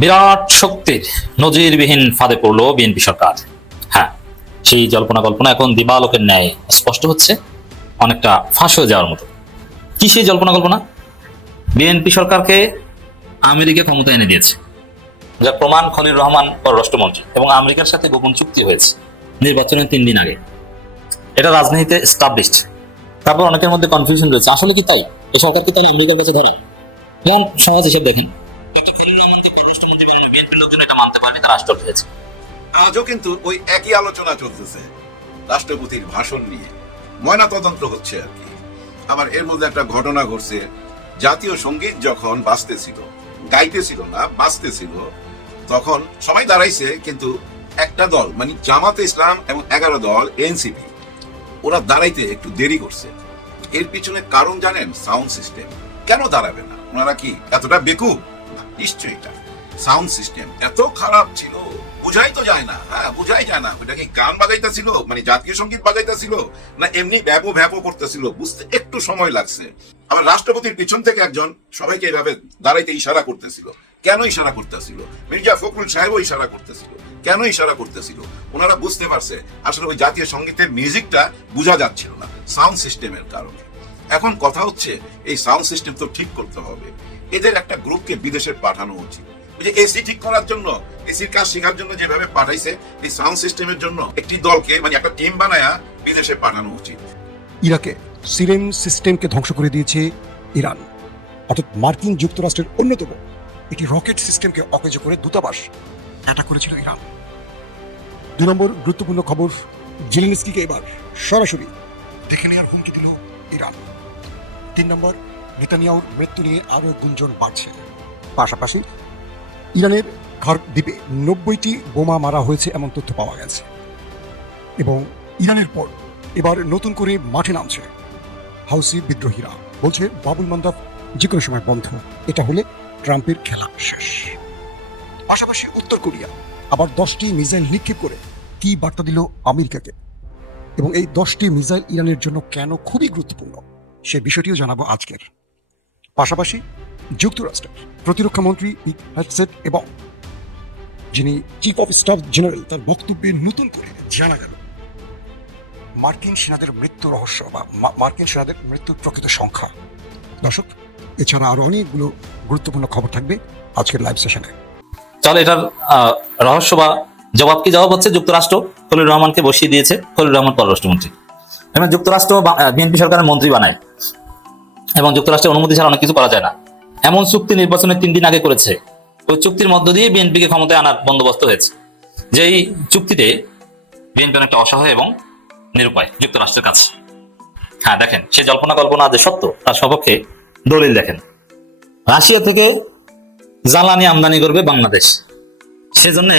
বিরাট শক্তির নজিরবিহীন ফাঁদে পড়ল বিএনপি সরকার। হ্যাঁ, সেই জল্পনা কল্পনা এখন দিবালোকের ন্যায় স্পষ্ট হচ্ছে, অনেকটা ফাঁস হয়ে যাওয়ার মতো। কি সেই জল্পনা কল্পনা? বিএনপি সরকারকে আমেরিকা ক্ষমতা এনে দিয়েছে, যার প্রমাণ খলিল রহমান পররাষ্ট্রমন্ত্রী, এবং আমেরিকার সাথে গোপন চুক্তি হয়েছে নির্বাচনের 3 দিন আগে। এটা রাজনীতিতে স্টাবলিশড। তারপর অনেকের মধ্যে কনফিউশন রয়েছে, আসলে কি তাই? এই সরকার কি তাহলে আমেরিকার কাছে ধরা? যেমন সহজ হিসেব দেখেন, বিএনপির লোকজন এটা মানতে পারেনি, তারা আশ্চর্য হয়েছে। আজও কিন্তু ওই একই আলোচনা চলতেছে রাষ্ট্রপতির ভাষণ নিয়ে, ময়না তদন্ত হচ্ছে আর কি। আবার এর মধ্যে একটা ঘটনা ঘটছে, জাতীয় সঙ্গীত যখন বাজতেছিল, গাইতেছিল না, বাজতেছিল, তখন সবাই দাঁড়াইছে, কিন্তু একটা দল মানে জামাতে ইসলাম এবং 11 দল এনসিপি, ওরা দাঁড়াইতে একটু দেরি করছে। এর পিছনে কারণ জানেন? Sound system. কেন দাঁড়াবে না? ওনারা কি এতটা বেকুব? নিশ্চয়ই এটা সাউন্ড সিস্টেম এত খারাপ ছিল, বুঝাই তো যায় না। হ্যাঁ, বুঝাই যায় না ওটা কি গান বাজাইতেছিল, মানে জাতীয় সঙ্গীত বাজাইতেছিল, না এমনি ভ্যাপো ভ্যাপো করতেছিল, বুঝতে একটু সময় লাগছে। আবার রাষ্ট্রপতির পিছন থেকে একজন সবাইকে এইভাবে দাঁড়াইতে ইশারা করতেছিল। কেন ইশারা করতেছিল? মির্জা ফখরুল সাহেবও ইশারা করতেছিল। কেন ইশারা করতেছিল? ওনারা বুঝতে পারছে আসলে ওই জাতীয় সঙ্গীতের মিউজিকটা বোঝা যাচ্ছিল না সাউন্ড সিস্টেমের কারণে। এখন কথা হচ্ছে, এই সাউন্ড সিস্টেম তো ঠিক করতে হবে। এদের একটা গ্রুপকে বিদেশে পাঠানো উচিত। যে এসি ঠিক করার জন্য, এসির কাজ শেখার জন্য যেভাবে পাঠাইছে, এই সাউন্ড সিস্টেমের জন্য একটি দলকে, মানে একটা টিম বানায়া বিদেশে পাঠানো উচিত। ইরাকে সিরেন সিস্টেমকে ধ্বংস করে দিয়েছে ইরান, অর্থাৎ মার্কিন যুক্তরাষ্ট্রের অন্যতম একটি রকেট সিস্টেমকে অকেজ করে দূতাবাস অ্যাটাক করেছিল ইরান। 2 নম্বর গুরুত্বপূর্ণ খবর, জেলেনস্কিকে এবার সরাসরি দেখে নেওয়ার হুমকি দিল ইরান। 3 নম্বর, নেতানিয়াহুর মৃত্যু নিয়ে আরও গুঞ্জন বাড়ছে। পাশাপাশি ইরানের খার্ক দ্বীপে 90টি বোমা মারা হয়েছে এমন তথ্য পাওয়া গেছে। এবং ইরানের পর এবার নতুন করে মাঠে নামছে হাউসি বিদ্রোহীরা, বলছে বাবুল মান্দাব যে কোনো সময় বন্ধ, এটা হলে ট্রাম্পের খেলা শেষ। পাশাপাশি উত্তর কোরিয়া আবার 10টি মিসাইল নিক্ষেপ করে কি বার্তা দিল আমেরিকাকে, এবং এই 10টি মিসাইল ইরানের জন্য কেন খুবই গুরুত্বপূর্ণ সে বিষয়টিও জানাবো আজকের। পাশাপাশি যুক্তরাষ্ট্রের প্রতিরক্ষা মন্ত্রী পিট হেগসেট এবং যিনি চিফ অফ স্টাফ জেনারেল, তার বক্তব্যে নতুন করে জানা গেল মার্কিন সেনাদের মৃত্যু রহস্য বা মার্কিন সেনাদের মৃত্যুর প্রকৃত সংখ্যা। দর্শক, এছাড়া আরো অনেকগুলো গুরুত্বপূর্ণ খবর থাকবে আজকের লাইভ সেশনে। তাহলে এটার রহস্য বা জবাব কি? জবাব হচ্ছে, যুক্তরাষ্ট্র খলিল রহমানকে বসিয়ে দিয়েছে, খলিল রহমান পররাষ্ট্রমন্ত্রী, এবং যুক্তরাষ্ট্র বিএনপি সরকারের মন্ত্রী বানায়, এবং যুক্তরাষ্ট্রের অনুমতি ছাড়া অনেক কিছু করা যায় না। এমন চুক্তি নির্বাচনের 3 দিন আগে করেছে। ওই চুক্তির মধ্য দিয়ে বিএনপিকে ক্ষমতায় আনার বন্দোবস্ত হয়েছে, যেই চুক্তিতে বিএনপি অনেকটা অসহায় এবং নিরুপায় যুক্তরাষ্ট্রের কাছে। হ্যাঁ, দেখেন সে জল্পনা কল্পনা যে সত্য, তার সপক্ষে দলিল দেখেন। রাশিয়া থেকে জ্বালানি আমদানি করবে বাংলাদেশ, সেজন্য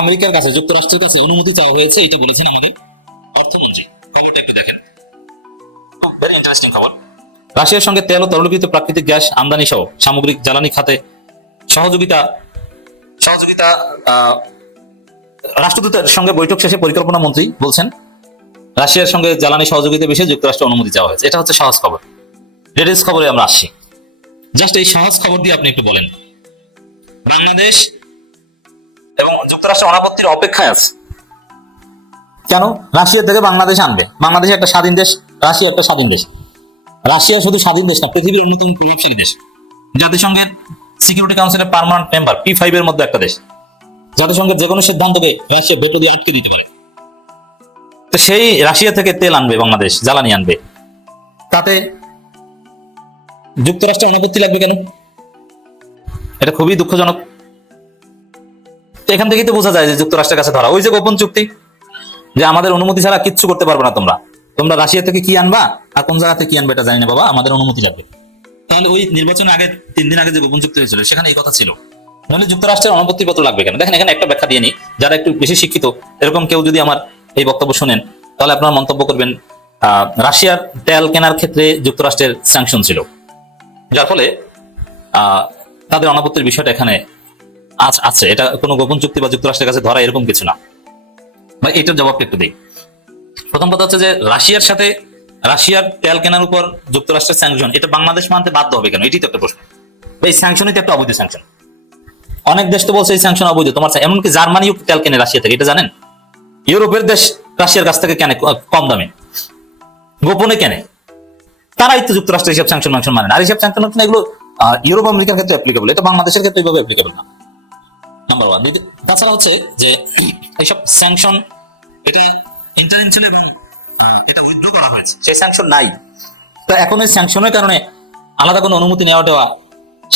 আমেরিকার কাছে, যুক্তরাষ্ট্রের কাছে অনুমতি চাওয়া হয়েছে, এটা বলেছেন আমাদের অর্থমন্ত্রী। খবরটা একটু দেখেন, ভেরি ইন্টারেস্টিং খবর। রাশিয়ার সঙ্গে তেল ও তরলীকৃত প্রাকৃতিক গ্যাস আমদানি সহ সামগ্রিক জ্বালানি খাতে সহযোগিতা রাষ্ট্রদূতের সঙ্গে বৈঠক শেষে পরিকল্পনা মন্ত্রী বলছেন, রাশিয়ার সঙ্গে জ্বালানি সহযোগিতা বিষয়ে যুক্তরাষ্ট্র অনুমতি চাওয়া হয়েছে। এটা হচ্ছে সহজ খবর। ডিটেইলস খবরে আমরা আসছি। জাস্ট এই সহজ খবর দিয়ে আপনি একটু বলেন, বাংলাদেশ এবং যুক্তরাষ্ট্র অনাপত্তির অপেক্ষায় আছে কেন? রাশিয়া থেকে বাংলাদেশ আনবে। বাংলাদেশ একটা স্বাধীন দেশ, রাশিয়া একটা স্বাধীন দেশ। রাশিয়া শুধু স্বাধীন দেশ না, পৃথিবীর অন্যতম প্রভাবশালী দেশ, জাতিসংঘের সিকিউরিটি কাউন্সিলের পার্মানেন্ট মেম্বার, P5 এর মধ্যে একটা দেশ। জাতিসংঘের যে কোনো সিদ্ধান্তকে রাশিয়া ভেটো দিয়ে আটকে দিতে পারে। তো সেই রাশিয়া থেকে তেল আনবে বাংলাদেশ, জ্বালানি আনবে, তাতে যুক্তরাষ্ট্রের অনুপত্তি লাগবে কেন? এটা খুবই দুঃখজনক। তো এখান থেকেই তো বোঝা যায় যে যুক্তরাষ্ট্রের কাছে ধরা। ওই যে গোপন চুক্তি, যে আমাদের অনুমতি ছাড়া কিচ্ছু করতে পারবে না তোমরা রাশিয়া থেকে কি আনবা আর কোন জায়গা থেকে কি আনবে এটা জানি না বাবা, আমাদের অনুমতি লাগবে। তাহলে ওই নির্বাচনের আগে 3 দিন আগে যে গোপন চুক্তি হয়েছিল সেখানে এই কথা ছিল। তাহলে যুক্তরাষ্ট্রের অনুমতি পত্র লাগবে কেন? দেখেন, এখানে একটা ব্যাখ্যা দিয়ে নি। যারা একটু বেশি শিক্ষিত, এরকম কেউ যদি আমার এই বক্তব্য শুনেন, তাহলে আপনারা মন্তব্য করবেন, রাশিয়ার তেল কেনার ক্ষেত্রে যুক্তরাষ্ট্রের স্যাংশন ছিল, যার ফলে তাদের অনাপত্তির বিষয়টা এখানে আছে। এটা কোনো গোপন চুক্তি বা যুক্তরাষ্ট্রের কাছে ধরা এরকম কিছু না। বা এটার জবাবটা একটু দিই। প্রথম কথা হচ্ছে যে রাশিয়ার তেল কেনার উপর যুক্তরাষ্ট্রের স্যাংশন, এটা বাংলাদেশ মানতে বাধ্য হবে কেন? এটি তো একটা প্রশ্ন। এই স্যাংশনই তো একটা অবৈধ স্যাংশন। অনেক দেশ তো বলছে এই স্যাংশন অবৈধ। তোমার এমনকি জার্মানিও তেল কেনে রাশিয়া থেকে, এটা জানেন? ইউরোপের দেশ রাশিয়ার কাছ থেকে কেনে কম দামে, গোপনে কেনে। তারাই তো যুক্তরাষ্ট্রের হিসাব স্যাংশন মানে না। আর হিসাব স্যাংশন এগুলো ইউরোপ আমেরিকার ক্ষেত্রে অ্যাপ্লিকেবল, এটা বাংলাদেশের ক্ষেত্রে এইভাবে অ্যাপ্লিকেবল না। Number one. তাছাড়া হচ্ছে যে এইসব স্যাংশন এটা ইন্টারভেনশন এবং এটা উইথড্র করা হয়েছে, সেই স্যাংশন নাই। তো এখন এই স্যাংশনের কারণে আলাদা কোনো অনুমতি নেওয়া দেওয়া,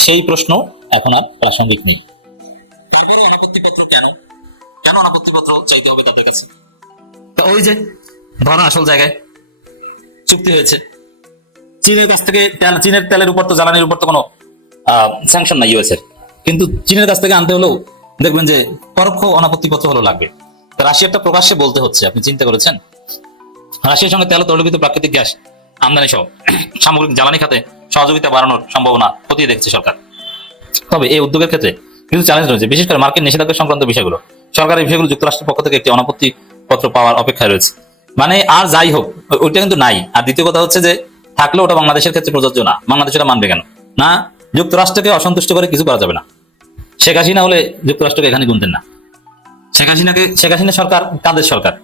সেই প্রশ্ন এখন আর প্রাসঙ্গিক নেই। তারপরে অনাপত্তিপত্র কেন অনাপত্তিপত্র চাইতে হবে তাদের কাছে? তো ওই যে ধরো আসল জায়গায় চুক্তি হয়েছে, চীনের কাছ থেকে চীনের তেলের উপর তো জ্বালানির উপর তো কোনো স্যাংশন নাই ইউএস এর, কিন্তু চীনের কাছ থেকে আনতে হলেও দেখবেন যে পরোক্ষ অনাপত্তিপত্র হলো লাগবে। তো রাশিয়াটা প্রকাশ্যে বলতে হচ্ছে, আপনি চিন্তা করেছেন? রাশিয়ার সঙ্গে তেল তৈলবীত প্রাকৃতিক গ্যাস আমদানি সহ সামগ্রিক জ্বালানি খাতে সহযোগিতা বাড়ানোর সম্ভাবনা খতিয়ে দেখছে সরকার। তবে এই উদ্যোগের ক্ষেত্রে কিছু চ্যালেঞ্জ রয়েছে, বিশেষ করে মার্কিন নিষেধাজ্ঞা সংক্রান্ত বিষয়গুলো। সরকার এই বিষয়গুলো যুক্তরাষ্ট্রের পক্ষ থেকে একটি অনাপত্তি পত্র পাওয়ার অপেক্ষায় রয়েছে। মানে আর যাই হোক, ওইটা কিন্তু নাই। আর দ্বিতীয় কথা হচ্ছে যে থাকলেও ওটা বাংলাদেশের ক্ষেত্রে প্রযোজ্য না। বাংলাদেশ এটা মানবে কেন? না, যুক্তরাষ্ট্রকে অসন্তুষ্ট করে কিছু করা যাবে না। শেখ হাসিনা হলে যুক্তরাষ্ট্রকে এখানে গুনতেন না। শেখ হাসিনা সরকার কাদের সরকার?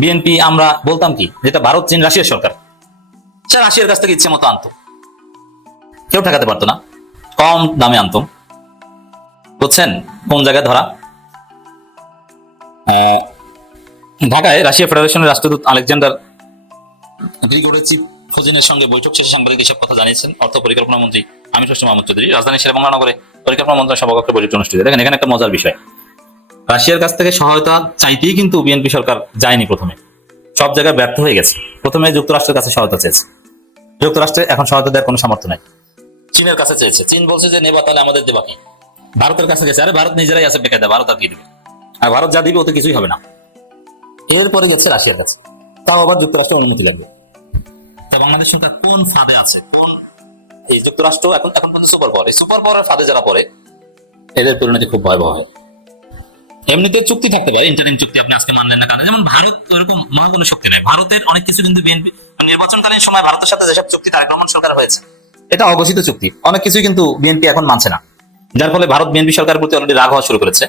বিএনপি আমরা বলতাম কি, যেটা ভারত চীন রাশিয়ার সরকার, সে রাশিয়ার কাছ থেকে ইচ্ছে মতো আনতো, কেউ ঠেকাতে পারতো না, কম দামে আনতো। বুঝছেন কোন জায়গায় ধরা? ঢাকায় রাশিয়া ফেডারেশনের রাষ্ট্রদূত আলেকজান্ডার গ্রিগোরেচিভ ফোজিনের সঙ্গে বৈঠক শেষে সাংবাদিক এসব কথা জানিয়েছেন অর্থ পরিকল্পনা মন্ত্রী আমির হোসেন মাহমুদ চৌধুরী। রাজধানীর শেরেবাংলা নগরে পরিকল্পনা মন্ত্রণালয় সভাকক্ষে বৈঠক অনুষ্ঠিত। দেখেন এখানে একটা মজার বিষয়, রাশিয়ার কাছ থেকে সহায়তা চাইতেই কিন্তু বিএনপি সরকার যায়নি। প্রথমে সব জায়গায় ব্যর্থ হয়ে গেছে। প্রথমে যুক্তরাষ্ট্রের কাছে সহায়তা চেয়েছে, যুক্তরাষ্ট্রে এখন সহায়তা দেওয়ার কোনো সামর্থ্য নাই। চীনের কাছে চেয়েছে, চীন বলছে যে নেবা, তাহলে আমাদের দেবা কি? ভারতের কাছে গেছে, আরে ভারত নিজেরাই আছে বেকায়দা, ভারত আর কি দেবে? আর ভারত যা দিবে ওতে কিছুই হবে না। এরপরে গেছে রাশিয়ার কাছে, তাও আবার যুক্তরাষ্ট্রের অনুমতি লাগবে। তা বাংলাদেশ সরকার কোন ফাঁদে আছে? কোন এই যুক্তরাষ্ট্র এখন পর্যন্ত সুপার পাওয়ার, এই সুপার পাওয়ারের ফাঁদে যারা পড়ে এদের পরিণতি খুব ভয়াবহ হয়। এমনিতে চুক্তি থাকতে পারে, ইন্টারিম চুক্তি, আপনি আজকে মানলেন না কারণ, যেমন ভারত ওরকম মহা কোনো শক্তি নেই। ভারতের অনেক কিছু কিন্তু বিএনপি নির্বাচনকালীন সময় ভারতের সাথে যেসব চুক্তি তারেক রহমান সরকার হয়েছে, এটা অঘোষিত চুক্তি, অনেক কিছুই কিন্তু বিএনপি এখন মানছে না। যার ফলে ভারত বিএনপি সরকারের প্রতি অলরেডি রাগ হওয়া শুরু করেছে।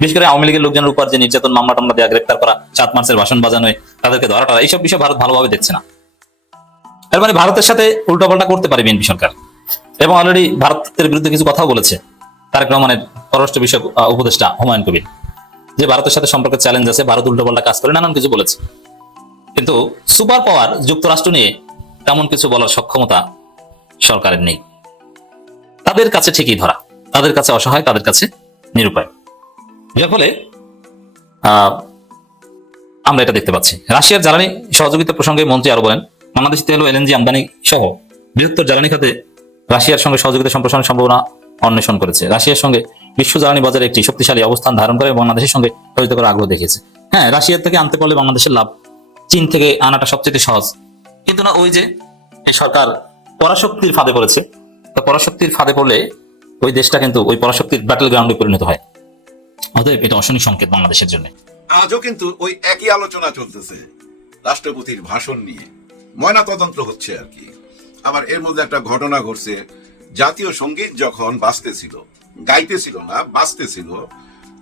বিশেষ করে আওয়ামী লীগের লোকজনের উপর যে নির্যাতন, মামলা টামলা দেওয়া, গ্রেপ্তার করা, 7 মার্চের ভাষণ বাজানো, তাদেরকে ধরা টরা, এইসব বিষয় ভারত ভালোভাবে দেখছে না। এর মানে ভারতের সাথে উল্টাপাল্টা করতে পারে বিএনপি সরকার, এবং অলরেডি ভারতের বিরুদ্ধে কিছু কথাও বলেছে তারেক রহমানের পররাষ্ট্র বিষয়ক উপদেষ্টা হুমায়ুন কবির, যে ভারতের সাথে সম্পর্কে চ্যালেঞ্জ আছে, ভারত উল্টোপাল্টা কাজ করে, নানান কিছু বলেছে। কিন্তু সুপার পাওয়ার যুক্তরাষ্ট্র নিয়ে তেমন কিছু বলার সক্ষমতা সরকারের নেই। তাদের কাছে ঠিকই ধরা, তাদের কাছে অসহায়, তাদের কাছে নিরুপায়। যার ফলে আমরা এটা দেখতে পাচ্ছি। রাশিয়ার জ্বালানি সহযোগিতা প্রসঙ্গে মন্ত্রী আরো বলেন, বাংলাদেশ তেল ও এলএনজি আমদানি সহ বৃহত্তর জ্বালানি খাতে রাশিয়ার সঙ্গে সহযোগিতা সম্প্রসারণের সম্ভাবনা অন্বেষণ করেছে। রাশিয়ার সঙ্গে বিশ্ব জ্বালানি বাজারে একটি শক্তিশালী অবস্থান ধারণ করে বাংলাদেশের সঙ্গে জড়িত করার আগ্রহ দেখিয়েছে। হ্যাঁ, রাশিয়ার থেকে আনতে পারলে বাংলাদেশের লাভ, চীন থেকে আনাটা সবচেয়ে সহজ। কিন্তু না, ওই যে সরকার পরাশক্তির ফাঁদে পড়েছে, তো পরাশক্তির ফাঁদে পড়লে ওই দেশটা কিন্তু ওই পরাশক্তির ব্যাটেল গ্রাউন্ডে পরিণত হয়। অতএব এটা অশনি সংকেত বাংলাদেশের জন্য। আজও কিন্তু ওই একই আলোচনা চলতেছে রাষ্ট্রপতির ভাষণ নিয়ে, ময়না তদন্ত হচ্ছে আর কি। আবার এর মধ্যে একটা ঘটনা ঘটছে, জাতীয় সঙ্গীত যখন বাজতেছিল, গাইতেছিল না, বাজতেছিল,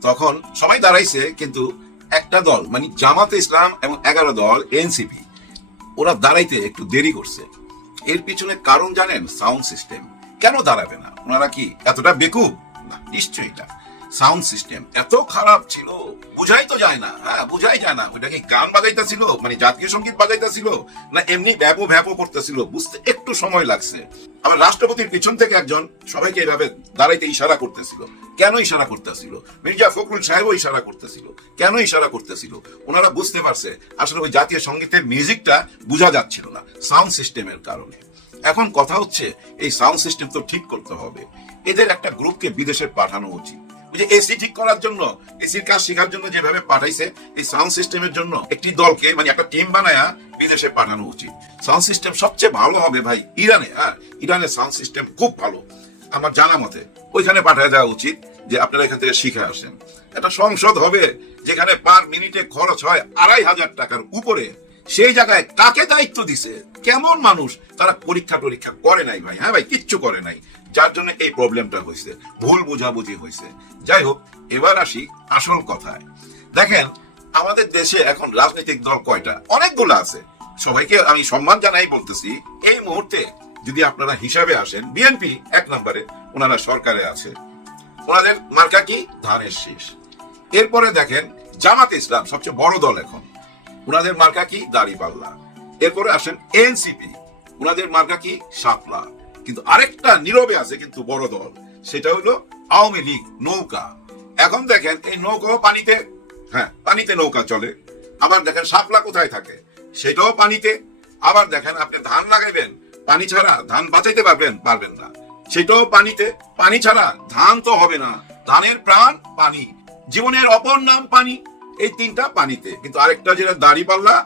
তখন সবাই দাঁড়াইছে, কিন্তু একটা দল মানে জামাতে ইসলাম এবং 11 দল এনসিপি, ওরা দাঁড়াইতে একটু দেরি করছে। এর পিছনে কারণ জানেন? Sound system. কেন দাঁড়াবে না? ওনারা কি এতটা বেকুব? না, নিশ্চয়ই না। সাউন্ড সিস্টেম এত খারাপ ছিল, বুঝাই তো যায় না। হ্যাঁ, বুঝাই যায় না ওইটা কি গান বাজাইতেছিল, মানে জাতীয় সঙ্গীত বাজাইতেছিল, না এমনি ভ্যাপো ভ্যাপো করতেছিল, বুঝতে একটু সময় লাগছে। আবার রাষ্ট্রপতির পিছন থেকে একজন সবাইকে এইভাবে দাঁড়াইতে ইশারা করতেছিল। কেন ইশারা করতেছিল? মির্জা ফখরুল সাহেবও ইশারা করতেছিল। কেন ইশারা করতেছিল? ওনারা বুঝতে পারছে আসলে ওই জাতীয় সঙ্গীতের মিউজিকটা বোঝা যাচ্ছিল না সাউন্ড সিস্টেমের কারণে। এখন কথা হচ্ছে এই সাউন্ড সিস্টেম তো ঠিক করতে হবে। এদের একটা গ্রুপকে বিদেশে পাঠানো উচিত। ওই যে এসি ঠিক করার জন্য, এসির কাজ শেখার জন্য যেভাবে পাঠাইছে, এই সাউন্ড সিস্টেমের জন্য একটি দলকে মানে একটা টিম বানায়া বিদেশে পাঠানো উচিত। সাউন্ড সিস্টেম সবচেয়ে ভালো হবে ভাই ইরানে। হ্যাঁ, ইরানের সাউন্ড সিস্টেম খুব ভালো আমার জানা মতে। ওইখানে পাঠিয়ে দেওয়া উচিত যে আপনারা এখান থেকে শিখে আসেন। একটা সংসদ হবে যেখানে পার মিনিটে খরচ হয় 2500 টাকার উপরে, সেই জায়গায় কাকে দায়িত্ব দিছে, কেমন মানুষ, তারা পরীক্ষা টরীক্ষা করে নাই ভাই। হ্যাঁ ভাই, কিচ্ছু করে নাই, যার জন্য এই প্রবলেমটা হয়েছে, ভুল বোঝাবুঝি হয়েছে। যাই হোক, এবার আসি আসল কথায়। দেখেন, আমাদের দেশে এখন রাজনৈতিক দল কয়টা? অনেকগুলো আছে। সবাইকে আমি সম্মান জানাই বলতেছি, এই মুহূর্তে যদি আপনারা হিসাবে আসেন, বিএনপি 1 নম্বরে, ওনারা সরকারে আছে, ওনাদের মার্কা কি? ধানের শীষ। এরপরে দেখেন জামাত ইসলাম সবচেয়ে বড় দল এখন, ওনাদের মার্কা কি? দাড়িপাল্লা। এরপরে আসেন এনসিপি, ওনাদের মার্কা কি? শাপলা। কিন্তু আরেকটা নীরবে আছে কিন্তু বড় দল, সেটা হলো আওয়ামী লীগ, নৌকা। এখন দেখেন এই নৌকাও পানিতে, হ্যাঁ পানিতে নৌকা চলে। আবার দেখেন শাপলা কোথায় থাকে? সেটাও পানিতে। আবার দেখেন আপনি ধান লাগাইবেন, পানি ছাড়া ধান বাঁচাইতে পারবেন না, সেটাও পানিতে। পানি ছাড়া ধান তো হবে না, ধানের প্রাণ পানি, জীবনের অপর নাম পানি। এই 3টা পানিতে। কিন্তু আরেকটা যেটা দাড়িপাল্লা,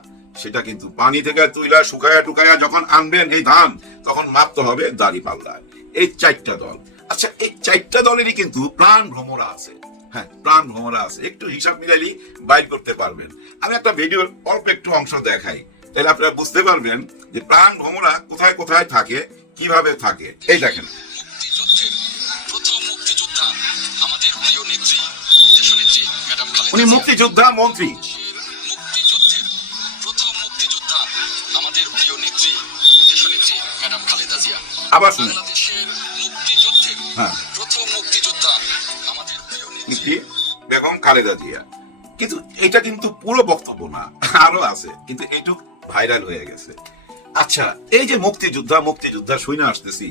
সেটা কিন্তু পানি থেকে তুইলা শুকায়া টুকায়া যখন আনবেন এই ধান, তখন মাপতে হবে দাড়িপাল্লা। এই 4টা দল। আচ্ছা, এই 4টা দলেরই কিন্তু প্রাণ ভ্রমরা আছে। হ্যাঁ, প্রাণ ভ্রমরা আছে, একটু হিসাব মিলাইলি বাইর করতে পারবেন। আমি একটা ভিডিওর অল্প একটু অংশ দেখাই, তাহলে আপনারা বুঝতে পারবেন যে প্রাণ ভ্রমরা কোথায় কোথায় থাকে, কিভাবে থাকে। এই দেখেন, উনি মুক্তিযোদ্ধা মন্ত্রী, আবার শুনেন, হ্যাঁ বেগম খালেদা জিয়া। কিন্তু এটা কিন্তু পুরো বক্তব্য না, আরো আছে, কিন্তু এইটুক ভাইরাল হয়ে গেছে। আচ্ছা, এই যে মুক্তিযোদ্ধা শুনে আসতেছি,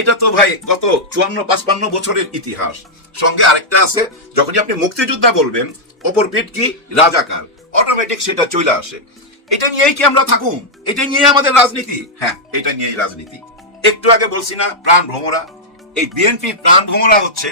এটা তো ভাই গত 54-55 বছরের ইতিহাস। সঙ্গে আরেকটা আছে, যখনই আপনি মুক্তিযোদ্ধা বলবেন, অপর পিঠ কি? রাজাকার, অটোমেটিক সেটা চলে আসে। এটা নিয়েই কি আমরা থাকুন? এটা নিয়ে আমাদের রাজনীতি? হ্যাঁ, এটা নিয়েই রাজনীতি। একটু আগে বলছি না, প্রাণ ভ্রমরা। এই বিএনপি প্রাণ ভ্রমরা হচ্ছে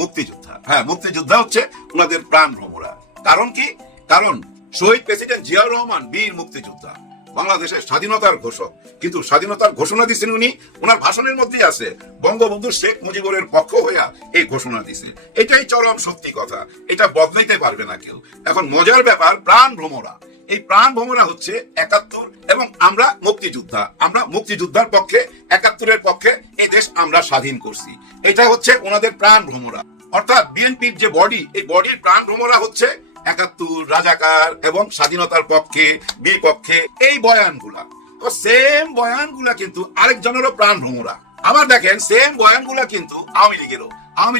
মুক্তিযোদ্ধা। হ্যাঁ, মুক্তিযোদ্ধা হচ্ছে ওনাদের প্রাণ ভ্রমরা। কারণ কি? কারণ শহীদ প্রেসিডেন্ট জিয়াউর রহমান বীর মুক্তিযোদ্ধা, বাংলাদেশের স্বাধীনতার ঘোষক। কিন্তু স্বাধীনতার ঘোষণা দিচ্ছেন উনি, ওনার ভাষণের মধ্যেই আছে, বঙ্গবন্ধু শেখ মুজিবুরের পক্ষ হইয়া এই ঘোষণা দিছে। এটাই চরম সত্যি কথা, এটা বদলাইতে পারবে না কেউ। এখন মজার ব্যাপার, প্রাণ ভ্রমরা, এই প্রাণ ভ্রমরা হচ্ছে 71 এবং আমরা মুক্তিযোদ্ধা। আমরা মুক্তিযোদ্ধার পক্ষে, 71-এর পক্ষে এই দেশ আমরা স্বাধীন করছি। এটা হচ্ছে ওনাদের প্রাণ ভ্রমরা। অর্থাৎ বিএনপির যে বডি, এই বডির প্রাণ ভ্রমরা হচ্ছে 71, রাজাকার এবং স্বাধীনতার পক্ষে, বিপক্ষে এই বয়ানগুলা। তো সেম বয়ানগুলা কিন্তু আরেকজনেরও প্রাণ ভ্রমরা। আবার দেখেন, সেম বয়ানগুলা কিন্তু আওয়ামী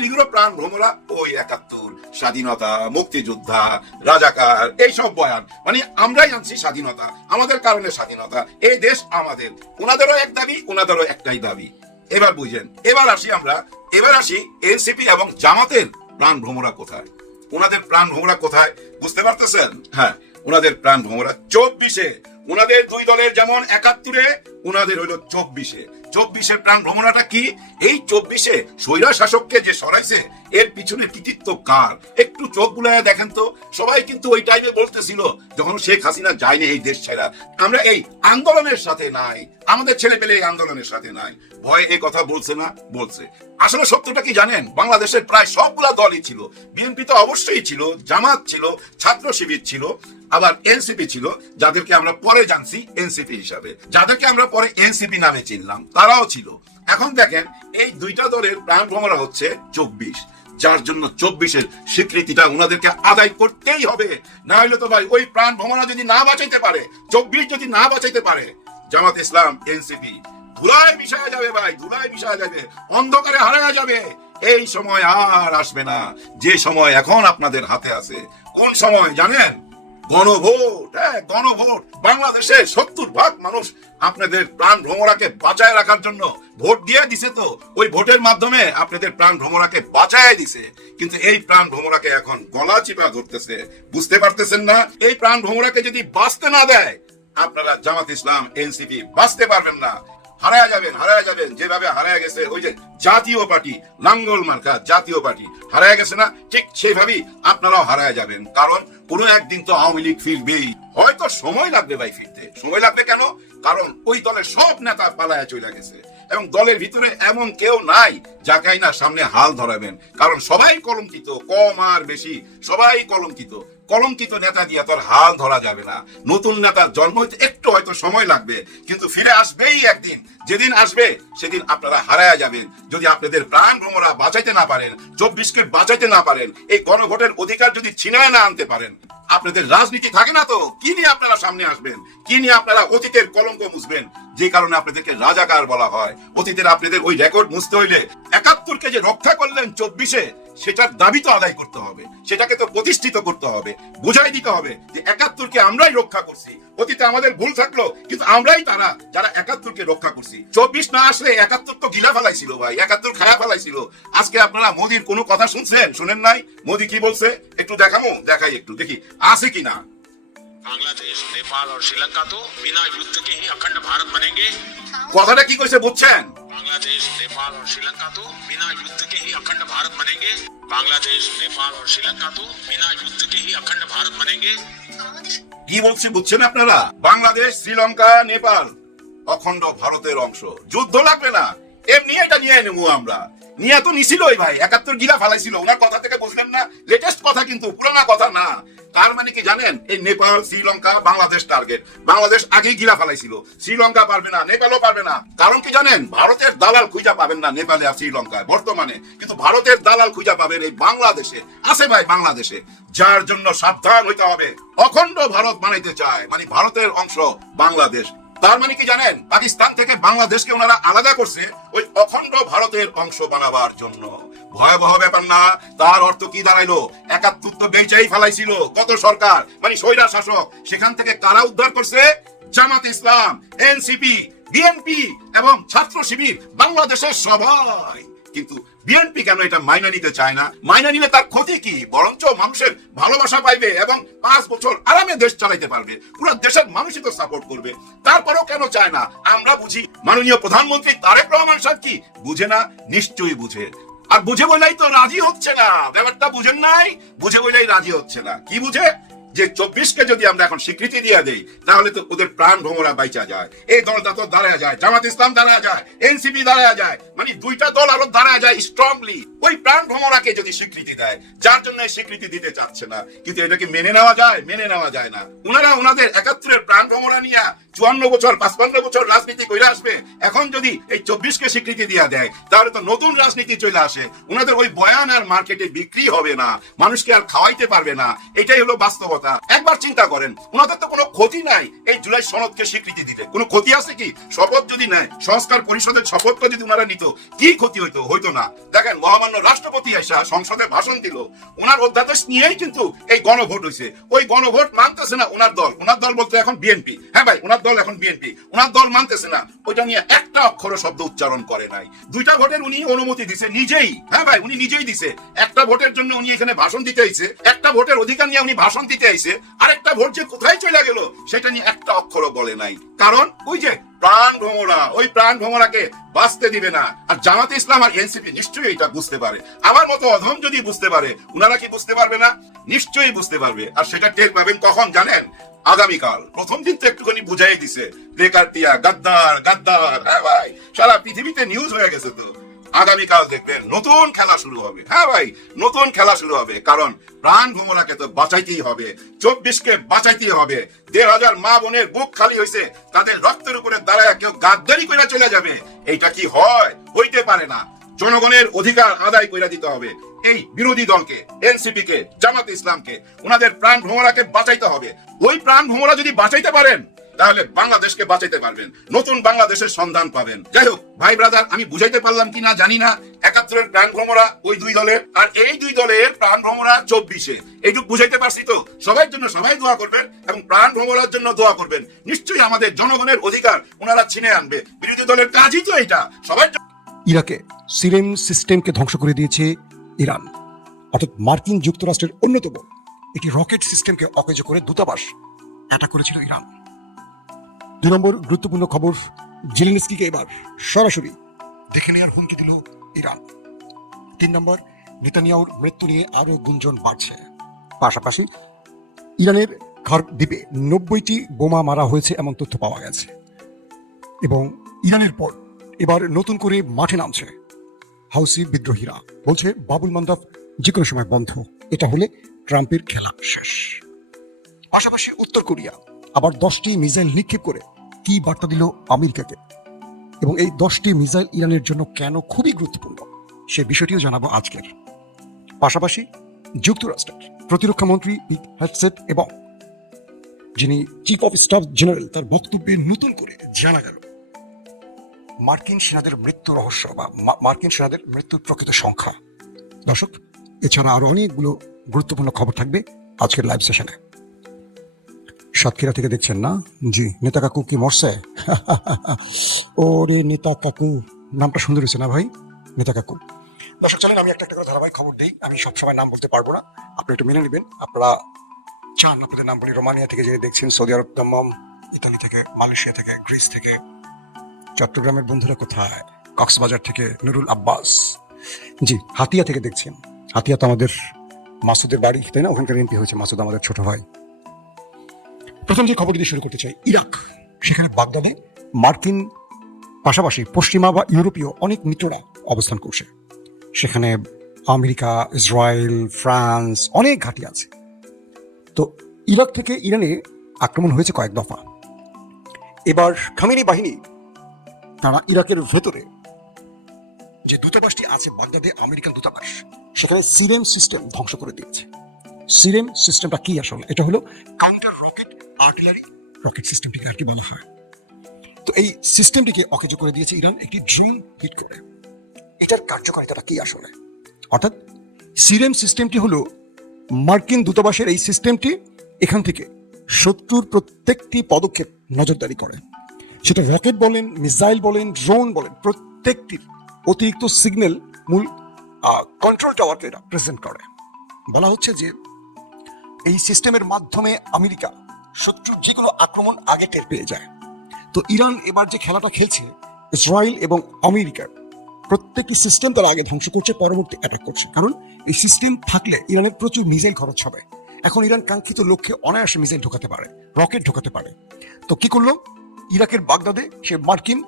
লীগেরও প্রাণ ভ্রমরা। ওই 71, স্বাধীনতা, মুক্তিযোদ্ধা, রাজাকার, এইসব বয়ান। মানে আমরাই আনছি স্বাধীনতা, আমাদের কারণে স্বাধীনতা, এই দেশ আমাদের। ওনাদেরও এক দাবি, ওনাদেরও একটাই দাবি। এবার বুঝেন। এবার আসি এনসিপি এবং জামাতের প্রাণ ভ্রমরা কোথায়। ওনাদের প্রাণ ভ্রমরা কোথায় বুঝতে পারতেছেন? হ্যাঁ, ওনাদের প্রাণ ভ্রমরা 24-এ। ওনাদের দুই দলের যেমন 71-এ, ওনাদের হইল 24-এ প্রাণ ভ্রমরাটা কি? এই 24-এ স্বৈরা শাসককে যে সরাইছে, এর পিছনে কৃতিত্ব কার? একটু চোখ বুলায় দেখেন তো। সবাই কিন্তু ওই টাইমে বলতেছিল, যখন শেখ হাসিনা যায়নি এই দেশ ছেড়া, আমরা এই আন্দোলনের সাথে নাই, আমাদের ছেলে পেলে এই আন্দোলনের সাথে নাই। ভয় এই কথা বলছে না? বলছে। আসলে সত্যটা কি জানেন? বাংলাদেশের প্রায় সবগুলা দলই ছিল। বিএনপি তো অবশ্যই ছিল, জামাত ছিল, ছাত্র শিবির ছিল, আবার এনসিপি ছিল, যাদেরকে আমরা পরে জানছি এনসিপি হিসাবে, যাদেরকে আমরা পরে এনসিপি নামে চিনলাম, তারাও ছিল। এখন দেখেন, এই দুইটা দলের প্রাণ ভ্রমরা হচ্ছে 24, যার জন্য 24-এর স্বীকৃতিটা ওনাদেরকে আদায় করতেই হবে। না হলে তো ভাই, ওই প্রাণ ভ্রমরা যদি না বাঁচাইতে পারে, 24 যদি না বাঁচাইতে পারে, জামাত ইসলাম, এনসিপি ধুলায় মিশায়া যাবে ভাই, ধুলায় মিশায়া যাবে, অন্ধকারে হারায়া যাবে। এই সময় আর আসবে না, যে সময় এখন আপনাদের হাতে আছে। কোন সময় জানেন? গণভোট। হ্যাঁ, গণভোট। বাংলাদেশের 70% মানুষ আপনাদের প্রাণ ভ্রমরাকে বাঁচায় রাখার জন্য ভোট দিয়ে দিছে। তো ওই ভোটের মাধ্যমে আপনাদের প্রাণ ভ্রমরাকে বাঁচায় দিছে। কিন্তু এই প্রাণ ভ্রমরাকে এখন গলা চিপা ধরতেছে, বুঝতে পারতেছেন না? এই প্রাণ ভ্রমরাকে যদি বাঁচতে না দেয়, আপনারা জামাত ইসলাম, এনসিপি বাঁচতে পারবেন না, হারায়া যাবেন। যেভাবে হারায়া গেছে ওই যে জাতীয় পার্টি, লাঙ্গল মার্কা জাতীয় পার্টি হারায়া গেছে না, ঠিক সেইভাবেই আপনারাও হারায়া যাবেন। কারণ কোনো একদিন তো আওয়ামী লীগ ফিরবেই। হয়তো সময় লাগবে ভাই ফিরতে। সময় লাগবে কেন? কারণ ওই দলের সব নেতা পালায়া চলে গেছে এবং দলের ভিতরে এমন কেউ নাই যাকে না সামনে হাল ধরাবেন। কারণ সবাই কলঙ্কিত, কম আর বেশি সবাই কলঙ্কিত। কলঙ্কিত নেতা দিয়ে তোর হাল ধরা যাবে না। নতুন নেতার জন্ম হইতে একটু হয়তো সময় লাগবে, কিন্তু ফিরে আসবেই একদিন। যেদিন আসবে সেদিন আপনারা হারায়া যাবেন যদি আপনাদের প্রাণ ভ্রমরা বাঁচাইতে না পারেন, 24কে বাঁচাইতে না পারেন, এই গণভোটের অধিকার যদি ছিনায় না আনতে পারেন। আপনাদের রাজনীতি থাকে না তো কি নিয়ে আপনারা সামনে আসবেন, কি নিয়ে আপনারা অতীতের কলঙ্ক মুছবেন? যে কারণে আপনাদেরকে রাজাকার বলা হয়। অতীতের আপনাদের ওই রেকর্ড মুছতে হইলে 71কে যে রক্ষা করলেন 24-এ, সেটার দাবি তো আদায় করতে হবে, সেটাকে তো প্রতিষ্ঠিত করতে হবে, বুঝাই দিতে হবে যে 71কে আমরাই রক্ষা করছি। অতীতে আমাদের ভুল থাকলো, কিন্তু আমরাই তারা যারা 71কে রক্ষা করছি। 24 না আসলে 71 তো গিলা ফেলাইছিল ভাই, 71 খায়া ফেলাইছিল। আজকে আপনারা মোদির কোনো কথা শুনছেন? শুনেন নাই? মোদি কি বলছে একটু দেখামো, দেখাই একটু দেখি আছে কিনা। बांग्लादेश नेपाल और श्रीलंका तो बिना युद्ध के ही अखंड भारत बनेंगे। কথাটা কি কইছে বুঝছেন? बांग्लादेश नेपाल और श्रीलंका तो बिना युद्ध के ही अखंड भारत बनेंगे। बांग्लादेश नेपाल और श्रीलंका तो बिना युद्ध के ही अखंड भारत बनेंगे। কি বলছে বুঝছেন আপনারা? বাংলাদেশ, শ্রীলঙ্কা, নেপাল অখণ্ড ভারতের অংশ। যুদ্ধ লাগবে না, এমনি এটা নিয়ে নেবো আমরা। নিয়ে তো নিছিলই ভাই, 71 গিলা ফালাইছিল। ওনার কথা থেকে বুঝলেন না? লেটেস্ট কথা, কিন্তু পুরানা কথা না। তার মানে কি জানেন? এই নেপাল, শ্রীলঙ্কা, বাংলাদেশ টার্গেট। বাংলাদেশ আগেই গিলা ফালাইছিল, শ্রীলঙ্কা পারবে না, নেপালও পারবে না। কারণ কি জানেন? ভারতের দালাল খুঁজা পাবেন না নেপালে আর শ্রীলঙ্কায় বর্তমানে, কিন্তু ভারতের দালাল খুঁজা পাবেন এই বাংলাদেশে। আছে ভাই বাংলাদেশে, যার জন্য সাবধান হইতে হবে। অখণ্ড ভারত বানাইতে চায়, মানে ভারতের অংশ বাংলাদেশ। তার মানে কি জানেন? পাকিস্তান থেকে বাংলাদেশকে ওনারা আলাদা করছে ওই অখণ্ড ভারতের অংশ বানাবার জন্য। ভয়াবহ ব্যাপার না? তার অর্থ কি দাঁড়াইলো? 71 তো বেচাই ফেলাইছিল কত সরকার, মানে স্বৈরা শাসক। সেখান থেকে কারা উদ্ধার করছে? জামাত ইসলাম, এনসিপি, বিএনপি এবং ছাত্র শিবির, বাংলাদেশের সবাই। কিন্তু বিএনপি কেন এটা মাইনা নিতে চায় না? মাইনা নিলে তার ক্ষতি কি? বরঞ্চ মানুষের ভালোবাসা পাইবে এবং 5 বছর আরামে দেশ চালাইতে পারবে। পুরো দেশের মানুষই তো সাপোর্ট করবে। তারপরেও কেন চায় না? আমরা বুঝি। মাননীয় প্রধানমন্ত্রী তারেক রহমান সাহেব কি বুঝে না? নিশ্চয়ই বুঝে। আর বুঝে বলেই তো রাজি হচ্ছে না। ব্যাপারটা বুঝেন নাই? বুঝে বলেই রাজি হচ্ছে না। কি বুঝে? যে 24কে যদি আমরা এখন স্বীকৃতি দিয়ে দেই, তাহলে তো ওদের প্রাণ ভ্রমরা বাইচা যায়। এই দলটা তো দাঁড়ায় যায়, জামাত ইসলাম দাঁড়ায় যায়, এনসিপি দাঁড়ায় যায়, মানে দুইটা দল আরো দাঁড়ায় যায় স্ট্রংলি। ওই প্রাণ ভ্রমরাকে যদি স্বীকৃতি দেয়, যার জন্য স্বীকৃতি দিতে চাচ্ছে না, কিন্তু এটাকে মেনে নেওয়া যায়? মেনে নেওয়া যায় না। ওনারা ওনাদের 71-এর প্রাণ ভ্রমরা নিয়ে 54 বছর 55 বছর রাজনীতি করে আসবে। এখন যদি এই 24কে স্বীকৃতি দিয়ে দেয়, তাহলে তো নতুন রাজনীতি চলে আসে। ওনাদের ওই বয়ান আর মার্কেটে বিক্রি হবে না, মানুষকে আর খাওয়াইতে পারবে না। এটাই হলো বাস্তবতা। একবার চিন্তা করেন, ওনাদের তো কোনো ক্ষতি নাই এই জুলাই সনদকে স্বীকৃতি দিতে। কোনো ক্ষতি আছে কি? শপথ যদি নেয়, সংস্কার পরিষদের শপথ যদি ওনারা নিত, কি ক্ষতি হইতো? হইতো না। দেখেন, মহামান্য রাষ্ট্রপতি এসে সংসদে ভাষণ দিল, ওনার অধ্যাদেশ নিয়েই কিন্তু এই গণভোট হয়েছে। ওই গণভোট মানতেছে না ওনার দল। ওনার দল বলতে এখন বিএনপি। হ্যাঁ ভাই, ওনার দল এখন বিএনপি। ওনার দল মানতেছে না। ওইটা নিয়ে একটা অক্ষর শব্দ উচ্চারণ করে নাই। দুইটা ভোটের উনি অনুমতি দিছে নিজেই। হ্যাঁ ভাই, উনি নিজেই দিছে। একটা ভোটের জন্য উনি এখানে ভাষণ দিতে আইছে, একটা ভোটের অধিকার নিয়ে উনি ভাষণ দিতে আইছে। আরেকটা ভোট যে কোথায় চলে গেল সেটা নিয়ে একটা অক্ষরও বলে নাই। কারণ ওই যে প্রাণ ভ্রমরা, ওই প্রাণ ভ্রমরাকে বাঁচতে দিবে না। আর জামাত ইসলাম আর এনসিপি নিশ্চয়ই এটা বুঝতে পারে। আমার মতো অধম যদি বুঝতে পারে, উনারা কি বুঝতে পারবে না? নিশ্চয়ই বুঝতে পারবে। আর সেটা টের পাবেন কখন জানেন? আগামীকাল। প্রথম দিন তো একটুখানি বুঝাই দিছে, বেকারটিয়া, গাদ্দার গাদ্দার। হ্যাঁ ভাই, সারা পৃথিবীতে নিউজ হয়ে গেছে তো। আগামীকাল দেখবেন নতুন খেলা শুরু হবে। হ্যাঁ ভাই, নতুন খেলা শুরু হবে। কারণ প্রাণ ভ্রমরাকে তো বাঁচাইতেই হবে, 24কে বাঁচাইতেই হবে। 1,500 মা বোনের বুক খালি হয়েছে, তাদের রক্তের উপরে দাঁড়ায় কেউ গাদ্দারি করে চলে যাবে? এইটা কি হয়? হইতে পারে না। জনগণের অধিকার আদায় করে দিতে হবে। এই বিরোধী দলকে, এনসিপি কে, জামাত ইসলামকে, ওনাদের প্রাণ ভ্রমরাকে বাঁচাইতে হবে। ওই প্রাণ ভ্রমরা যদি বাঁচাইতে পারেন, তাহলে বাংলাদেশকে বাঁচাইতে পারবেন, নতুন বাংলাদেশের সন্ধান পাবেন। যাই হোক ভাই ব্রাদার, আমি বুঝাইতে পারলাম কিনা জানি না। 71-এর প্রাণ ভ্রমরা ওই দুই দলের, আর এই দুই দলের প্রাণ ভ্রমরা 24-এ। এইটুকু বুঝাইতে পারছি তো? সবাই জন্য সবাই দোয়া করবেন এবং প্রাণ ভ্রমরার জন্য দোয়া করবেন। নিশ্চয়ই আমাদের জনগণের অধিকার ওনারা ছিনে আনবে। বিরোধী দলের কাজই তো এটা। সবাই ইরাকে সিরেন সিস্টেমকে ধ্বংস করে দিয়েছে ইরান, অর্থাৎ মার্কিন যুক্তরাষ্ট্রের অন্যতম একটি রকেট সিস্টেমকে অকেজ করে দূতাবাস অ্যাটাক করেছিল ইরান। 2 নম্বর গুরুত্বপূর্ণ খবর, জেলেনস্কিকে এবার সরাসরি দেখে নেওয়ার হুমকি দিল ইরান। 3 নম্বর, নেতানিয়াহুর মৃত্যু নিয়ে আরও গুঞ্জন বাড়ছে। পাশাপাশি ইরানের খার্ক দ্বীপে 90টি বোমা মারা হয়েছে এমন তথ্য পাওয়া গেছে। এবং ইরানের পর এবার নতুন করে মাঠে নামছে হাউসি বিদ্রোহীরা। বলছে বাবুল মান্দাব যে কোনো সময় বন্ধ। এটা হলে ট্রাম্পের খেলা শেষ। পাশাপাশি উত্তর কোরিয়া আবার 10টি মিসাইল নিক্ষেপ করে কি বার্তা দিল আমেরিকাকে, এবং এই 10টি মিসাইল ইরানের জন্য কেন খুবই গুরুত্বপূর্ণ সে বিষয়টিও জানাবো আজকের। পাশাপাশি যুক্তরাষ্ট্রের প্রতিরক্ষা মন্ত্রী পিট হেগসেট এবং যিনি চিফ অফ স্টাফ জেনারেল তার বক্তব্যে নতুন করে জানা গেল মার্কিন সেনাদের মৃত্যু রহস্য বা মার্কিন সেনাদের মৃত্যুর প্রকৃত সংখ্যা। দর্শক, এছাড়া আরো অনেকগুলো গুরুত্বপূর্ণ খবর থাকবে আজকের লাইভ সেশনে। সাতক্ষীরা থেকে দেখছেন না? জি, নেতা কাকু কি মরছে? ওরে নেতা কাকু, নামটা সুন্দর হয়েছে না ভাই, নেতা কাকু। দর্শক চলেন আমি একটা একটা করে ধারাবাহিক খবর দিই। আমি সবসময় নাম বলতে পারবো না, আপনি একটু মেনে নেবেন। আপনারা চান আপনাদের নাম বলি। রোমানিয়া থেকে যিনি দেখছেন, সৌদি আরব, দাম্মাম, ইতালি থেকে, মালয়েশিয়া থেকে, গ্রিস থেকে, চট্টগ্রামের বন্ধুরা কোথায়, কক্সবাজার থেকে নুরুল আব্বাস, জি হাতিয়া থেকে দেখছেন। হাতিয়া তো আমাদের মাসুদের বাড়ি, তাই না? ওখানকার এমপি হয়েছে মাসুদ, আমাদের ছোট ভাই। প্রথম যে খবর দিয়ে শুরু করতে চাই, ইরাক, সেখানে বাগদাদে মার্কিন পাশাপাশি পশ্চিমা বা ইউরোপীয় অনেক মিত্ররা অবস্থান করছে। সেখানে আমেরিকা, ইসরায়েল, ফ্রান্স, অনেক ঘাঁটি আছে। তো ইরাক থেকে ইরানে আক্রমণ হয়েছে কয়েক দফা। এবার খামেনি বাহিনী তারা ইরাকের ভেতরে যে দূতাবাসটি আছে বাগদাদে, আমেরিকান দূতাবাস, সেখানে সিরেম সিস্টেম ধ্বংস করে দিয়েছে। সিরেম সিস্টেমটা কি আসলে? এটা হলো কাউন্টার রকেট আর্টিলারি রকেট সিস্টেমটিকে আর কি বলা হয়। তো এই সিস্টেমটিকে অকেজো করে দিয়েছে ইরান একটি ড্রোন হিট করে। এটার কার্যকারিতাটা কি আসলে? অর্থাৎ সিরেম সিস্টেমটি হলো মার্কিন দূতাবাসের এই সিস্টেমটি এখান থেকে শত্রুর প্রত্যেকটি পদক্ষেপ নজরদারি করে। সেটা রকেট বলেন, মিসাইল বলেন, ড্রোন বলেন, প্রত্যেকটির অতিরিক্ত সিগন্যাল মূল কন্ট্রোল টাওয়ারকে এরা প্রেজেন্ট করে। বলা হচ্ছে যে এই সিস্টেমের মাধ্যমে আমেরিকা শত্রুর যে কোনো আক্রমণ আগে টের পেয়ে যায়। তো ইরান এবার যে খেলাটা খেলছে, ইসরায়েল এবং আমেরিকার প্রত্যেকটি সিস্টেম তারা আগে ধ্বংস করছে, পরবর্তী অ্যাটাক করছে। কারণ এই সিস্টেম থাকলে ইরানের প্রচুর মিসাইল খরচ হবে। এখন ইরান কাঙ্ক্ষিত লক্ষ্যে অনায়াসে মিসাইল ঢোকাতে পারে, রকেট ঢোকাতে পারে। তো কি করলো? ইরাকের বাগদাদে সে মার্কিন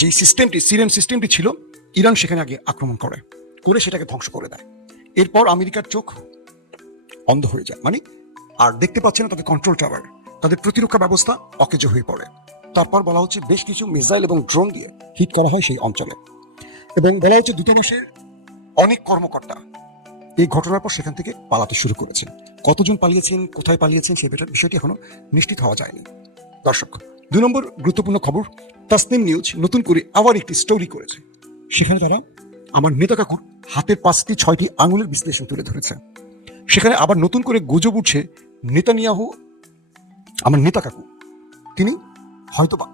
যে সিস্টেমটি, সিরেম সিস্টেমটি ছিল, ইরান সেখানে আগে আক্রমণ করে সেটাকে ধ্বংস করে দেয়। এরপর আমেরিকার চোখ অন্ধ হয়ে যায়, মানে আর দেখতে পাচ্ছে না তাদের কন্ট্রোল টাওয়ার, তাদের প্রতিরক্ষা ব্যবস্থা অকেজো হয়ে পড়ে। তারপর বলা হচ্ছে বেশ কিছু মিসাইল এবং ড্রোন দিয়ে হিট করা হয় সেই অঞ্চলে, এবং বলা হচ্ছে দূতাবাসের অনেক কর্মকর্তা এই ঘটনার পর সেখান থেকে পালাতে শুরু করেছেন। কতজন পালিয়েছেন, কোথায় পালিয়েছেন, সেই বিষয়টি এখনো নিশ্চিত হওয়া যায়নি। দর্শক, 2 নম্বর গুরুত্বপূর্ণ খবর, তাসনিম নিউজ নতুন করে আবার একটি স্টোরি করেছে। সেখানে তারা আমার নেতা কাকুর হাতের 5টি 6টি আঙুলের বিশ্লেষণ তুলে ধরেছে। সেখানে আবার নতুন করে গুজব উঠছে নেতানিয়াহু, আমার নেতা কাকু, তিনি হয়তোবা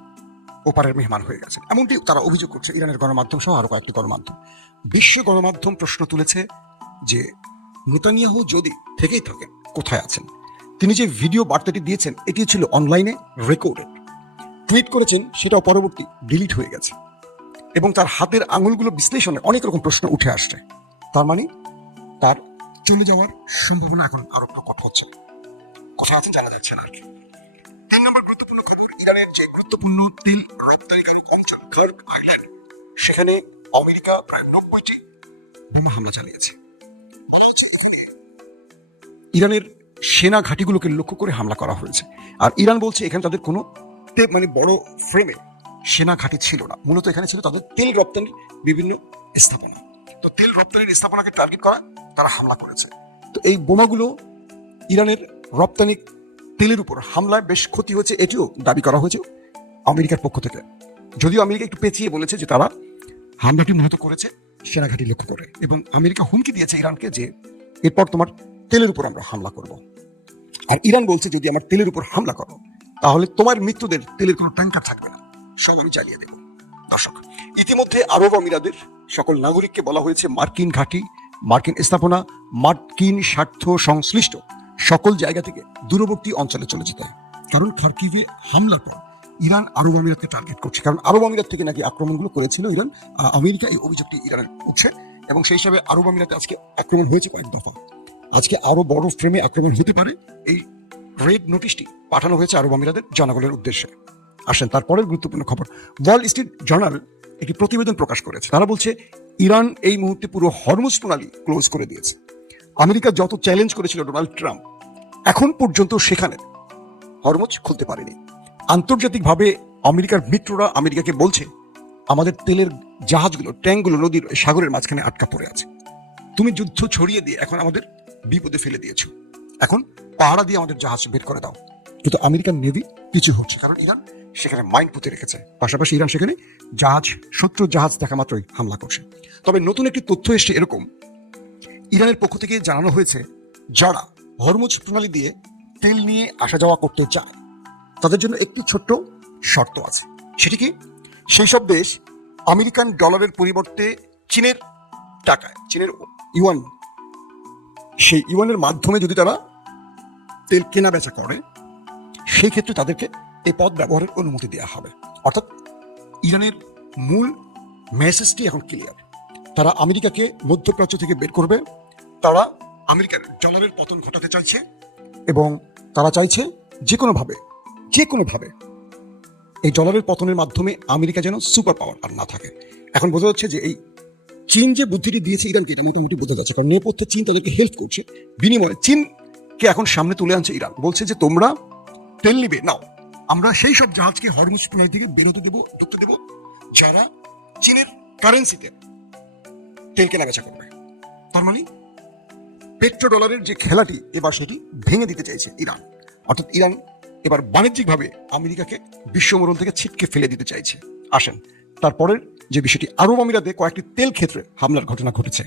ওপারের মেহমান হয়ে গেছেন, এমনটি তারা অভিযোগ করছে ইরানের গণমাধ্যম সহ আরো কয়েকটি গণমাধ্যম। বিশ্ব গণমাধ্যম প্রশ্ন তুলেছে যে নেতানিয়াহু যদি থেকেই থাকেন, কোথায় আছেন? তিনি যে ভিডিও বার্তাটি দিয়েছেন এটি ছিল অনলাইনে রেকর্ডেড, টুইট করেছেন, সেটাও পরবর্তী ডিলিট হয়ে গেছে, এবং তার হাতের আঙুলগুলো বিশ্লেষণে অনেক রকম প্রশ্ন উঠে আসছে। তার মানে তার চলে যাওয়ার সম্ভাবনা এখন আরো প্রকট হচ্ছে। কোথায় আছেন জানা যাচ্ছে না আর কি। 3 নম্বর গুরুত্বপূর্ণ খবর, ইরানের যে গুরুত্বপূর্ণ তেল রপ্তানিকারক অঞ্চল কার্গ আইল্যান্ড, সেখানে আমেরিকা প্রায় 90টি বোমা হামলা চালিয়েছে। বলা হচ্ছে এখানে ইরানের সেনা ঘাঁটিগুলোকে লক্ষ্য করে হামলা করা হয়েছে। আর ইরান বলছে এখানে তাদের কোনো মানে বড় ফ্রেমে সেনা ঘাঁটি ছিল না, মূলত এখানে ছিল তাদের তেল রপ্তানির বিভিন্ন স্থাপনা। তো তেল রপ্তানির স্থাপনাকে টার্গেট করা তারা হামলা করেছে। তো এই বোমাগুলো ইরানের রপ্তানি তেলের উপর হামলায় বেশ ক্ষতি হয়েছে, এটিও দাবি করা হয়েছে আমেরিকার পক্ষ থেকে। যদিও আমেরিকা একটু পেঁচিয়ে বলেছে যে তারা হামলাটি মূলত করেছে সেনাঘাঁটি লক্ষ্য করে, এবং আমেরিকা হুমকি দিয়েছে ইরানকে যে এরপর তোমার তেলের উপর আমরা হামলা করব। আর ইরান বলছে যদি আমার তেলের উপর হামলা করো তাহলে তোমার মৃত্যুদের তেলের কোনো ট্যাঙ্কার থাকবে না, সব আমি জ্বালিয়ে দেব। দর্শক, ইতিমধ্যে আরব আমিরাতের সকল নাগরিককে বলা হয়েছে মার্কিন ঘাঁটি, মার্কিন স্থাপনা, মার্কিন স্বার্থ সংশ্লিষ্ট সকল জায়গা থেকে দূরবর্তী অঞ্চলে চলে যেতে। কারণ খার্কিভে হামলার পর ইরান আরব আমিরাতকে টার্গেট করছে, কারণ আরব আমিরাত থেকে নাকি আক্রমণগুলো করেছিল ইরান। আমেরিকা এই অভিযোগটি ইরানের উঠছে, এবং সেই হিসাবে আরব আমিরাতে আজকে আক্রমণ হয়েছে কয়েক দফা। আজকে আরো বড় ফ্রেমে আক্রমণ হতে পারে, এই রেড নোটিশটি পাঠানো হয়েছে আরব আমিরাতের জনগণের উদ্দেশ্যে। আসেন তারপরের গুরুত্বপূর্ণ খবর, ওয়াল স্ট্রিট জার্নাল একটি প্রতিবেদন প্রকাশ করেছে। তারা বলছে ইরান এই মুহূর্তে পুরো হরমুজ প্রণালী ক্লোজ করে দিয়েছে। আমেরিকা যত চ্যালেঞ্জ করেছিল ডোনাল্ড ট্রাম্প, এখন পর্যন্ত সেখানে হরমুজ খুলতে পারেনি। আন্তর্জাতিকভাবে আমেরিকার মিত্ররা আমেরিকাকে বলছে, আমাদের তেলের জাহাজগুলো, ট্যাঙ্কগুলো নদীর সাগরের মাঝখানে আটকা পড়ে আছে। তুমি যুদ্ধ ছড়িয়ে দিয়ে এখন আমাদের বিপদে ফেলে দিয়েছো, এখন পাহারা দিয়ে আমাদের জাহাজ বের করে দাও। কিন্তু আমেরিকান নেভি পিছু হচ্ছে, কারণ ইরান সেখানে মাইন পুঁতে রেখেছে। পাশাপাশি ইরান সেখানে শত্রু জাহাজ দেখা মাত্রই হামলা করছে। তবে নতুন একটি তথ্য এসছে এরকম, ইরানের পক্ষ থেকে জানানো হয়েছে, যারা হরমুজ প্রণালী দিয়ে তেল নিয়ে আসা যাওয়া করতে চায় তাদের জন্য একটি ছোট্ট শর্ত আছে। সেটি কি? সেই সব দেশ আমেরিকান ডলারের পরিবর্তে চীনের টাকায়, চীনের ইউয়ান, সেই ইউয়ানের মাধ্যমে যদি তারা তেল কেনা বেচা করে, সেই ক্ষেত্রে তাদেরকে এই পথ ব্যবহারের অনুমতি দেওয়া হবে। অর্থাৎ ইরানের মূল মেসেজটি এখন ক্লিয়ার। তারা আমেরিকাকে মধ্যপ্রাচ্য থেকে বের করবে, তারা আমেরিকার ডলারের পতন ঘটাতে চাইছে, এবং তারা চাইছে যে কোনোভাবে এই ডলারের পতনের মাধ্যমে আমেরিকা যেন সুপার পাওয়ার আর না থাকে। এখন বোঝা যাচ্ছে যে এই চীন যে বুদ্ধিটি দিয়েছে ইরানকে, এটা মোটামুটি বোঝা যাচ্ছে, কারণ নেপথ্যে চীন তাদেরকে হেল্প করছে। বিনিময়ে চীনকে এখন সামনে তুলে আনছে ইরান, বলছে যে তোমরা তেল নিবে নাও, আমরা সেই সব জাহাজকে হরমুজ প্রণালী থেকে বেরোতে দেবো, ঢুকতে দেবো যারা চীনের কারেন্সিতে তেল কেনা বেচা করবে। তার মানে পেট্রো ডলারের যে খেলাটি এবার সেটি ভেঙে দিতে চাইছে ইরান। অর্থাৎ ইরান এবার বাণিজ্যিকভাবে আমেরিকাকে বিশ্বমরণ থেকে ছিটকে ফেলে দিতে চাইছে। আসেন তারপরের যে বিষয়টি, আরব আমিরাতে কয়েকটি তেল ক্ষেত্রে হামলার ঘটনা ঘটেছে।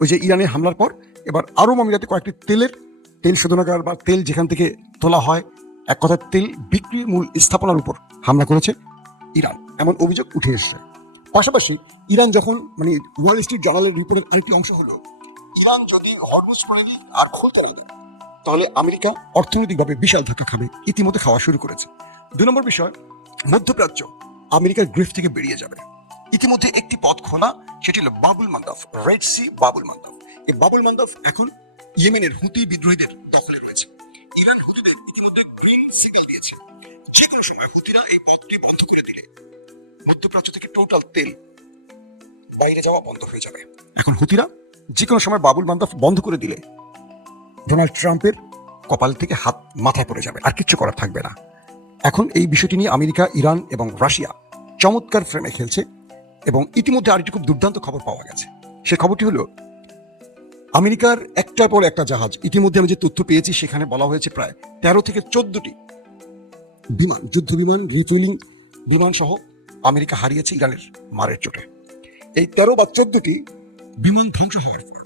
ওই যে ইরানের হামলার পর এবার আরব আমিরাতে কয়েকটি তেল শোধনাগার বা তেল যেখান থেকে তোলা হয়, এক কথায় তেল বিক্রি মূল স্থাপনার উপর হামলা করেছে ইরান, এমন অভিযোগ উঠে এসছে। পাশাপাশি ইরান যখন ওয়াল স্ট্রিট জার্নালের রিপোর্টের আরেকটি অংশ হলো, ইরান যদি হরমুজ প্রণালী আর খুলতে না দেয় তাহলে আমেরিকা অর্থনৈতিকভাবে বিশাল ধাক্কা খাবে, ইতিমধ্যে খাওয়া শুরু করেছে। 2 নম্বর বিষয়, মধ্যপ্রাচ্য আমেরিকার গ্রিফ থেকে বেরিয়ে যাবে। ইতিমধ্যে একটি পথ খোলা, সেটি হলো বাবুল মান্দাব, রেড সি বাবুল মান্দাব। এই বাবুল মান্দাব এখন ইয়েমেনের হুতি বিদ্রোহীদের দখলে রয়েছে। ইরান হুতিদের ইতিমধ্যে গ্রিন সিগন্যাল দিয়েছে, যে কোনো সময় হুতিরা এই পথটি বন্ধ করে দিলে মধ্যপ্রাচ্য থেকে টোটাল তেল বাইরে যাওয়া বন্ধ হয়ে যাবে। এখন হুতিরা যে কোনো সময় বাবুল মান্দাব বন্ধ করে দিলে ডোনাল্ড ট্রাম্পের কপাল থেকে হাত মাথায় পড়ে যাবে, আর কিচ্ছু করার থাকবে না। এখন এই বিষয়টি নিয়ে আমেরিকা, ইরান এবং রাশিয়া চমৎকার ফ্রেমে খেলছে, এবং ইতিমধ্যে আরেকটি খুব দুর্দান্ত খবর পাওয়া গেছে। সেই খবরটি হলো, আমেরিকার একটার পর একটা জাহাজ, ইতিমধ্যে আমি যে তথ্য পেয়েছি সেখানে বলা হয়েছে প্রায় 13 থেকে 14টি বিমান, যুদ্ধ বিমান, রিফুয়েলিং বিমান সহ আমেরিকা হারিয়েছে ইরানের মারের চোটে। এই 13 বা 14টি বিমান ধ্বংস হওয়ার পর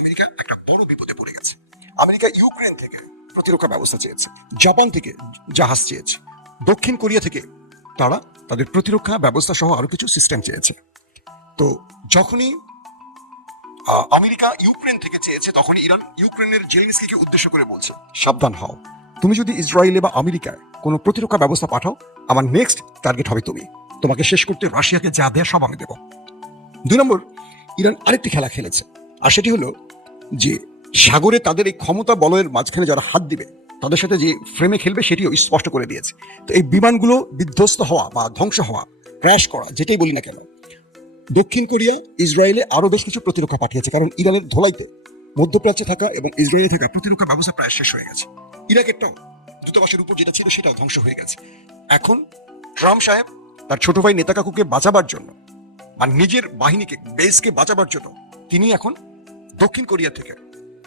আমেরিকা একটা বড় বিপদে পড়ে গেছে। আমেরিকা ইউক্রেন থেকে প্রতিরক্ষা ব্যবস্থা চেয়েছে, জাপান থেকে জাহাজ চেয়েছে, দক্ষিণ কোরিয়া থেকে তারা তাদের প্রতিরক্ষা ব্যবস্থা সহ আরো কিছু সিস্টেম চেয়েছে। তো যখনই আমেরিকা ইউক্রেন থেকে চেয়েছে, তখনই ইরান ইউক্রেনের জেলেনস্কিকে উদ্দেশ্য করে বলছে, সাবধান হও, তুমি যদি ইসরায়েলে বা আমেরিকায় কোনো প্রতিরক্ষা ব্যবস্থা পাঠাও, আমার নেক্সট টার্গেট হবে তুমি, তোমাকে শেষ করতে রাশিয়াকে যা দেয়া সব আমি দেব। 2 নম্বর, ইরান আরেকটি খেলা খেলেছে, আর সেটি হলো যে সাগরে তাদের এই ক্ষমতা বলয়ের মাঝখানে যারা হাত দিবে তাদের সাথে যে ফ্রেমে খেলবে সেটিও স্পষ্ট করে দিয়েছে। তো এই বিমানগুলো বিধ্বস্ত হওয়া বা ধ্বংস হওয়া, ক্র্যাশ করা, যেটাই বলি না কেন, দক্ষিণ কোরিয়া ইসরায়েলে আরো বেশ কিছু প্রতিরক্ষা পাঠিয়েছে, কারণ ইরানের ধোলাইতে মধ্যপ্রাচ্যে থাকা এবং ইসরায়েলে থাকা প্রতিরক্ষা ব্যবস্থা প্রায় শেষ হয়ে গেছে। ইরাকেরটাও দূতাবাসের উপর যেটা ছিল সেটাও ধ্বংস হয়ে গেছে। এখন ট্রাম্প সাহেব তার ছোট ভাই নেতাকাকুকে বাঁচাবার জন্য, মানে নিজের বাহিনীকে, বেসকে বাঁচাবার জন্য, তিনি এখন দক্ষিণ কোরিয়া থেকে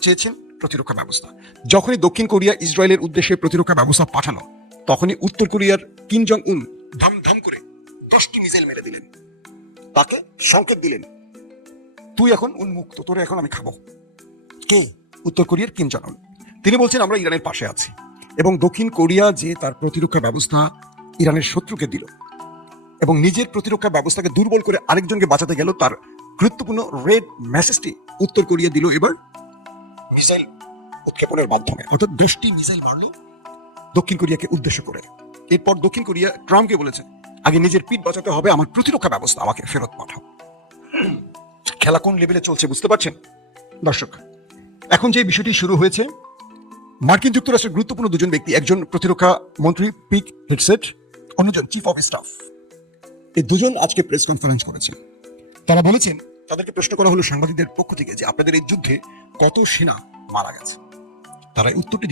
চেয়েছেন প্রতিরক্ষা ব্যবস্থা। যখনই দক্ষিণ কোরিয়া ইসরায়েলের উদ্দেশ্যে প্রতিরক্ষা ব্যবস্থা পাঠানো, তখনই উত্তর কোরিয়ার কিম জং উন ধাম ধাম করে 10টি মিসাইল মেরে দিলেন, তাকে সংকেত দিলেন, তুই এখন উন্মুক্ত, তোরে এখন আমি খাবো। কে? উত্তর কোরিয়ার কিম জং উন। তিনি বলছেন আমরা ইরানের পাশে আছি, এবং দক্ষিণ কোরিয়া যে তার প্রতিরক্ষা ব্যবস্থা ইরানের শত্রুকে দিল এবং নিজের প্রতিরক্ষা ব্যবস্থাকে দুর্বল করে আরেকজনকে বাঁচাতে গেল, তার গুরুত্বপূর্ণ রেড মেসেজটি উত্তর কোরিয়া দিল এবার মিসাইল উৎক্ষেপণের মাধ্যমে। অর্থাৎ 10টি মিসাইল মারল দক্ষিণ কোরিয়াকে উদ্দেশ্য করে। এরপর দক্ষিণ কোরিয়া ট্রাম্পকে বলেছে, আগে নিজের পিঠ বাঁচাতে হবে, আমার প্রতিরক্ষা ব্যবস্থা আমাকে ফেরত পাঠাও। খেলা কোন লেভেলে চলছে বুঝতে পারছেন দর্শক? এখন যে বিষয়টি শুরু হয়েছে, মার্কিন যুক্তরাষ্ট্রের গুরুত্বপূর্ণ 2জন ব্যক্তি, একজন প্রতিরক্ষা মন্ত্রী পিট হেগসেট, অন্যজন চিফ অফ স্টাফ, এই 2জন আজকে প্রেস কনফারেন্স করেছেন। তারা বলেছেন, তাদেরকে প্রশ্ন করা হলো সাংবাদিকদের পক্ষ থেকে, যে আপনাদের এই যুদ্ধে কত সেনা মারা গেছে, তারা উত্তরটি